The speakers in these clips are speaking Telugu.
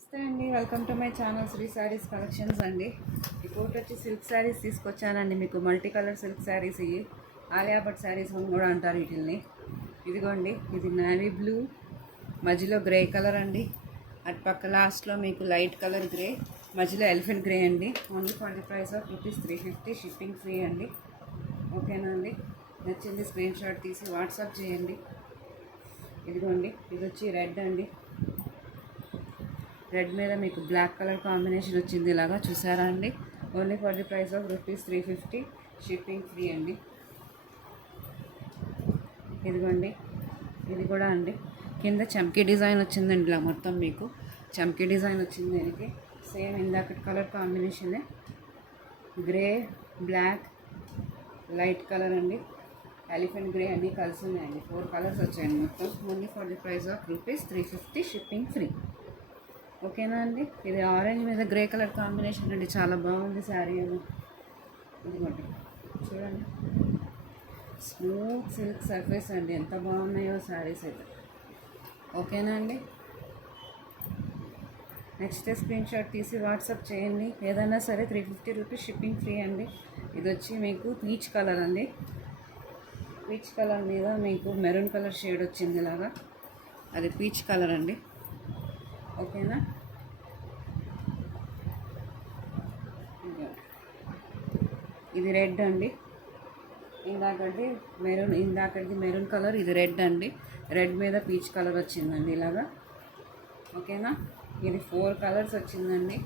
నమస్తే అండి, welcome to my channel Sri saris collections అండి. ఇప్పుడు వచ్చి సిల్క్ శారీస్ తీసుకొచ్చానండి. మీకు మల్టీ కలర్ సిల్క్ శారీస్, ఇవి ఆలియా భట్ శారీస్ అని కూడా అంటారు వీటిని. ఇదిగోండి, ఇది నేవీ బ్లూ మధ్యలో గ్రే కలర్ అండి. అటు పక్క లాస్ట్లో మీకు లైట్ కలర్ గ్రే, మధ్యలో ఎలిఫెంట్ గ్రే అండి. Only for the price of ₹350, shipping free అండి. ఓకేనా అండి? నచ్చింది స్క్రీన్ షాట్ తీసి వాట్సాప్ చేయండి. ఇదిగోండి, ఇది వచ్చి రెడ్ అండి. రెడ్ మీద మీకు బ్లాక్ కలర్ కాంబినేషన్ వచ్చింది, ఇలాగా చూసారా అండి. Only for the price of ₹350, shipping free అండి. ఇదిగోండి, ఇది కూడా అండి. కింద చమ్కీ డిజైన్ వచ్చిందండి. ఇలా మొత్తం మీకు చమ్కీ డిజైన్ వచ్చింది. దీనికి సేమ్ ఇందాక కలర్ కాంబినేషనే, గ్రే, బ్లాక్, లైట్ కలర్ అండి, ఎలిఫెంట్ గ్రే అన్నీ కలిసి ఉన్నాయండి. 4 కలర్స్ వచ్చాయండి మొత్తం. Only for the price of ₹350, shipping free. ఓకేనా అండి? ఇది ఆరెంజ్ మీద గ్రే కలర్ కాంబినేషన్ అండి. చాలా బాగుంది శారీ అది. ఇదిగోండి, చూడండి, స్మూత్ సిల్క్ సర్ఫేస్ అండి. ఎంత బాగున్నాయో శారీస్ అయితే. ఓకేనా అండి? నెక్స్ట్ స్క్రీన్ షాట్ తీసి వాట్సాప్ చేయండి. ఏదైనా సరే ₹350, షిప్పింగ్ ఫ్రీ అండి. ఇది వచ్చి మీకు పీచ్ కలర్ అండి. పీచ్ కలర్ మీద మీకు మెరూన్ కలర్ షేడ్ వచ్చింది ఇలాగా. అది పీచ్ కలర్ అండి. ఓకేనా? ఇది రెడ్ అండి. ఇందాకటి మెరూన్ కలర్, ఇది రెడ్ అండి. రెడ్ మీద పీచ్ కలర్ వచ్చిందండి ఇలాగా. ఓకేనా? ఇది 4 కలర్స్ వచ్చిందండి.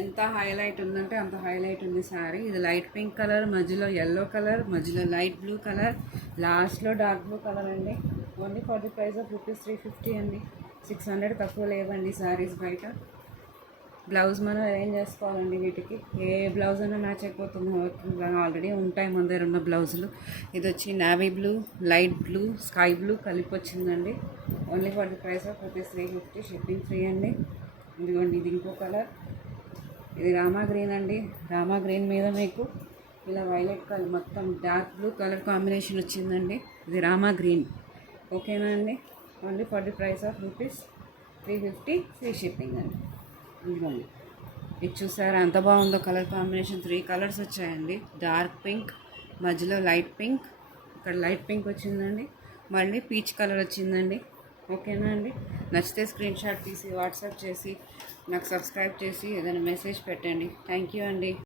ఎంత హైలైట్ ఉందంటే అంత హైలైట్ ఉంది శారీ. ఇది లైట్ పింక్ కలర్, మధ్యలో ఎల్లో కలర్, మధ్యలో లైట్ బ్లూ కలర్, లాస్ట్లో డార్క్ బ్లూ కలర్ అండి. Only for the price of ₹350 అండి. 600 తక్కువ లేవండి శారీస్ బయట. బ్లౌజ్ మనం అరేంజ్ చేసుకోవాలండి. వీటికి ఏ బ్లౌజ్ అయినా మ్యాచ్ అయిపోతుంది. ఆల్రెడీ ఉంటాయి మన దగ్గర ఉన్న బ్లౌజులు. ఇది వచ్చి navy blue, light blue, sky blue కలిపి వచ్చిందండి. Only for the price of ₹350, shipping free అండి. ఇదిగోండి, ఇది ఇంకో కలర్. ఇది రామా గ్రీన్ అండి. రామా గ్రీన్ మీద మీకు ఇలా వైలెట్ కలర్, మొత్తం డార్క్ బ్లూ కలర్ కాంబినేషన్ వచ్చిందండి. ఇది రామా గ్రీన్. ఓకేనా అండి? Only for the price of ₹350, free shipping అండి. ఇదిగోండి, ఇది చూసారా ఎంత బాగుందో కలర్ కాంబినేషన్. 3 కలర్స్ వచ్చాయండి. డార్క్ పింక్, మధ్యలో లైట్ పింక్, ఇక్కడ లైట్ పింక్ వచ్చిందండి, మళ్ళీ పీచ్ కలర్ వచ్చిందండి. ఓకేనా అండి? నచ్చితే స్క్రీన్ షాట్ తీసి వాట్సాప్ చేసి నాకు సబ్స్క్రైబ్ చేసి ఏదైనా మెసేజ్ పెట్టండి. థ్యాంక్ యూ అండి.